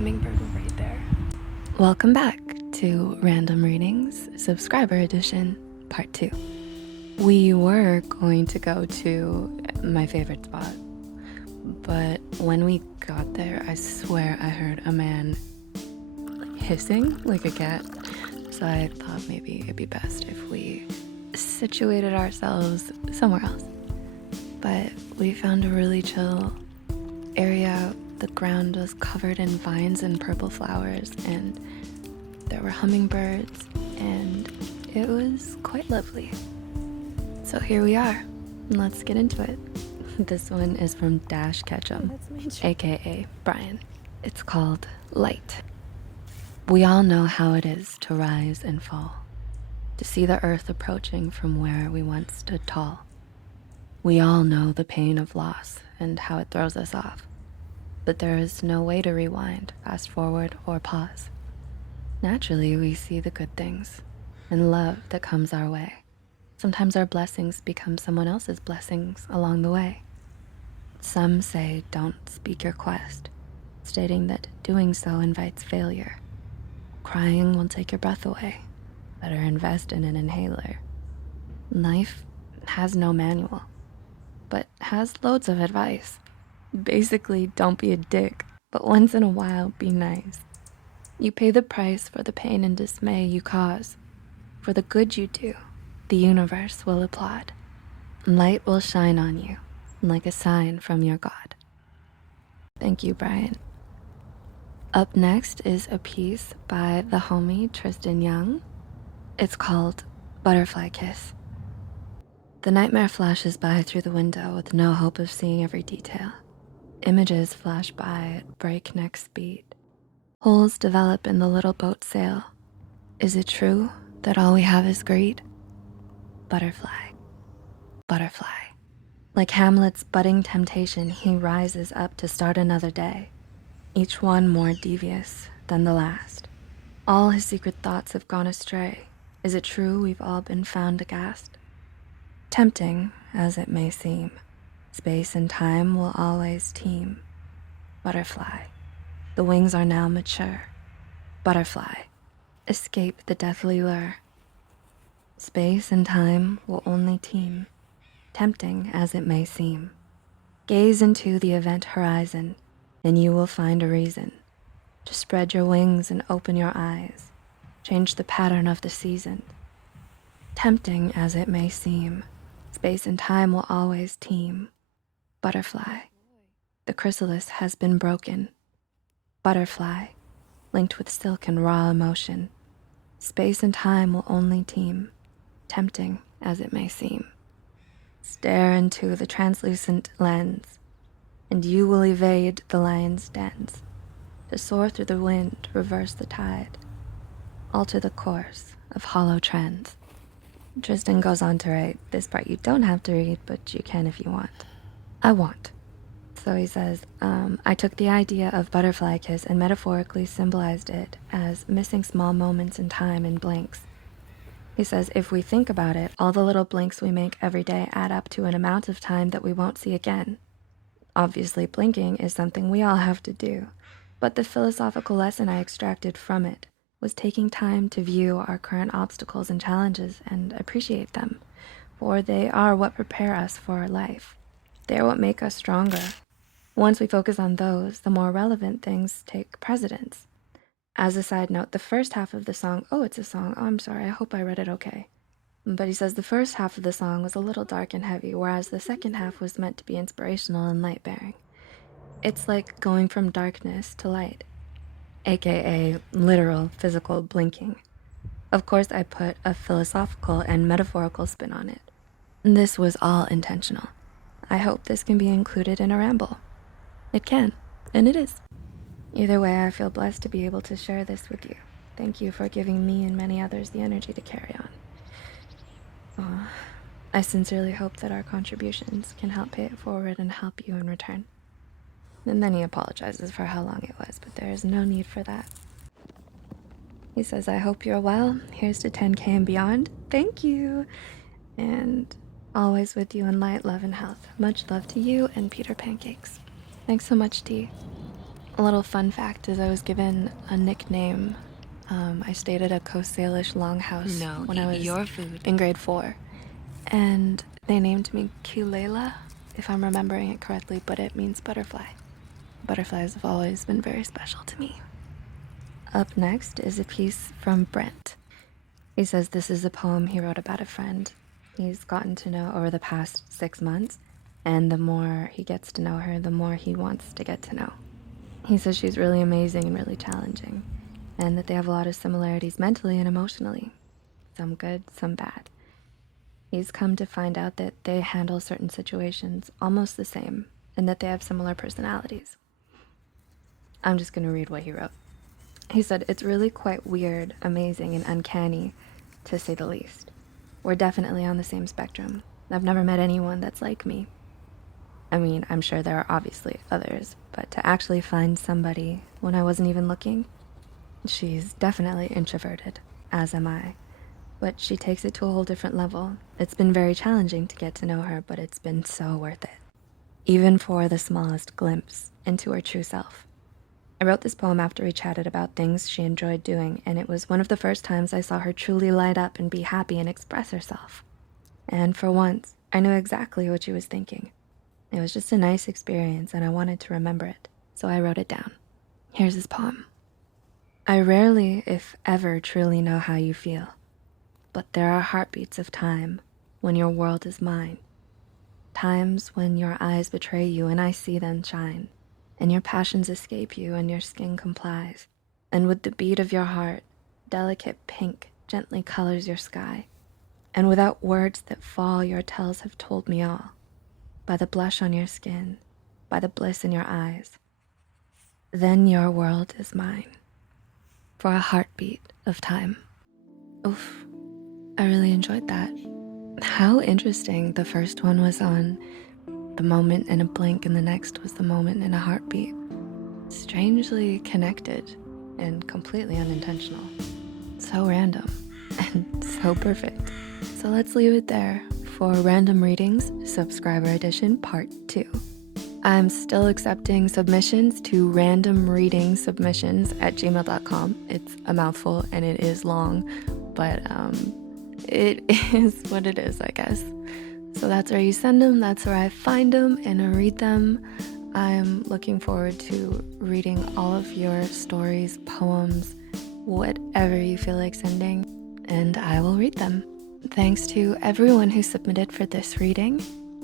hummingbird right there. Welcome back to Random Readings, Subscriber Edition, Part 2. We were going to go to my favorite spot, but when we got there, I swear I heard a man hissing like a cat. So I thought maybe it'd be best if we situated ourselves somewhere else. But we found a really chill area. The ground was covered in vines and purple flowers, and there were hummingbirds, and it was quite lovely. So here we are. Let's get into it. This one is from Dash Ketchum, aka Brian. It's called Light. We all know how it is to rise and fall, to see the earth approaching from where we once stood tall. We all know the pain of loss and how it throws us off, but there is no way to rewind, fast forward, or pause. Naturally, we see the good things and love that comes our way. Sometimes our blessings become someone else's blessings along the way. Some say don't speak your quest, stating that doing so invites failure. Crying will take your breath away. Better invest in an inhaler. Life has no manual, but has loads of advice. Basically, don't be a dick, but once in a while, be nice. You pay the price for the pain and dismay you cause. For the good you do, the universe will applaud. Light will shine on you like a sign from your God. Thank you, Brian. Up next is a piece by the homie Tristan Young. It's called Butterfly Kiss. The nightmare flashes by through the window with no hope of seeing every detail. Images flash by at breakneck speed. Holes develop in the little boat sail. Is it true that all we have is greed? Butterfly, butterfly. Like Hamlet's budding temptation, he rises up to start another day, each one more devious than the last. All his secret thoughts have gone astray. Is it true we've all been found aghast? Tempting as it may seem, space and time will always teem. Butterfly, the wings are now mature. Butterfly, escape the deathly lure. Space and time will only teem, tempting as it may seem. Gaze into the event horizon, and you will find a reason to spread your wings and open your eyes, change the pattern of the season. Tempting as it may seem, space and time will always teem. Butterfly, the chrysalis has been broken. Butterfly, linked with silk and raw emotion. Space and time will only teem, tempting as it may seem. Stare into the translucent lens, and you will evade the lion's dens. To soar through the wind, reverse the tide, alter the course of hollow trends. Tristan goes on to write, this part you don't have to read, but you can if you want. I want. So he says, I took the idea of butterfly kiss and metaphorically symbolized it as missing small moments in time and blinks. He says, if we think about it, all the little blinks we make every day add up to an amount of time that we won't see again. Obviously, blinking is something we all have to do, but the philosophical lesson I extracted from it was taking time to view our current obstacles and challenges and appreciate them, for they are what prepare us for life. They are what make us stronger. Once we focus on those, the more relevant things take precedence. As a side note, the first half of the song, it's a song, I'm sorry, I hope I read it okay. But he says the first half of the song was a little dark and heavy, whereas the second half was meant to be inspirational and light-bearing. It's like going from darkness to light, aka literal physical blinking. Of course, I put a philosophical and metaphorical spin on it. This was all intentional. I hope this can be included in a ramble. It can, and it is. Either way, I feel blessed to be able to share this with you. Thank you for giving me and many others the energy to carry on. I sincerely hope that our contributions can help pay it forward and help you in return. And then he apologizes for how long it was, but there is no need for that. He says, I hope you're well. Here's to 10K and beyond. Thank you. And always with you in light, love, and health. Much love to you and Peter Pancakes. Thanks so much, T. A little fun fact is I was given a nickname. I stayed at a Coast Salish longhouse when I was in grade 4. And they named me Kilela, if I'm remembering it correctly, but it means butterfly. Butterflies have always been very special to me. Up next is a piece from Brent. He says this is a poem he wrote about a friend he's gotten to know over the past 6 months, and the more he gets to know her, the more he wants to get to know. He says she's really amazing and really challenging, and that they have a lot of similarities mentally and emotionally, some good, some bad. He's come to find out that they handle certain situations almost the same, and that they have similar personalities. I'm just going to read what he wrote. He said, "It's really quite weird, amazing, and uncanny, to say the least. We're definitely on the same spectrum. I've never met anyone that's like me. I mean, I'm sure there are obviously others, but to actually find somebody when I wasn't even looking, she's definitely introverted, as am I. But she takes it to a whole different level. It's been very challenging to get to know her, but it's been so worth it. Even for the smallest glimpse into her true self." I wrote this poem after we chatted about things she enjoyed doing, and it was one of the first times I saw her truly light up and be happy and express herself. And for once, I knew exactly what she was thinking. It was just a nice experience, and I wanted to remember it, so I wrote it down. Here's his poem. "I rarely, if ever, truly know how you feel, but there are heartbeats of time when your world is mine. Times when your eyes betray you and I see them shine, and your passions escape you and your skin complies, and with the beat of your heart, delicate pink gently colors your sky, and without words that fall, your tells have told me all, by the blush on your skin, by the bliss in your eyes. Then your world is mine, for a heartbeat of time." Oof, I really enjoyed that. How interesting. The first one was on the moment in a blink, and the next was the moment in a heartbeat. Strangely connected and completely unintentional. So random and so perfect. So let's leave it there for Random Readings Subscriber Edition Part 2. I'm still accepting submissions to randomreadinsubmissions@gmail.com. It's a mouthful and it is long, but it is what it is, I guess. So that's where you send them, that's where I find them and I read them. I'm looking forward to reading all of your stories, poems, whatever you feel like sending, and I will read them. Thanks to everyone who submitted for this reading.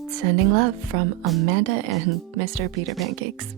Sending love from Amanda and Mr. Peter Pancakes.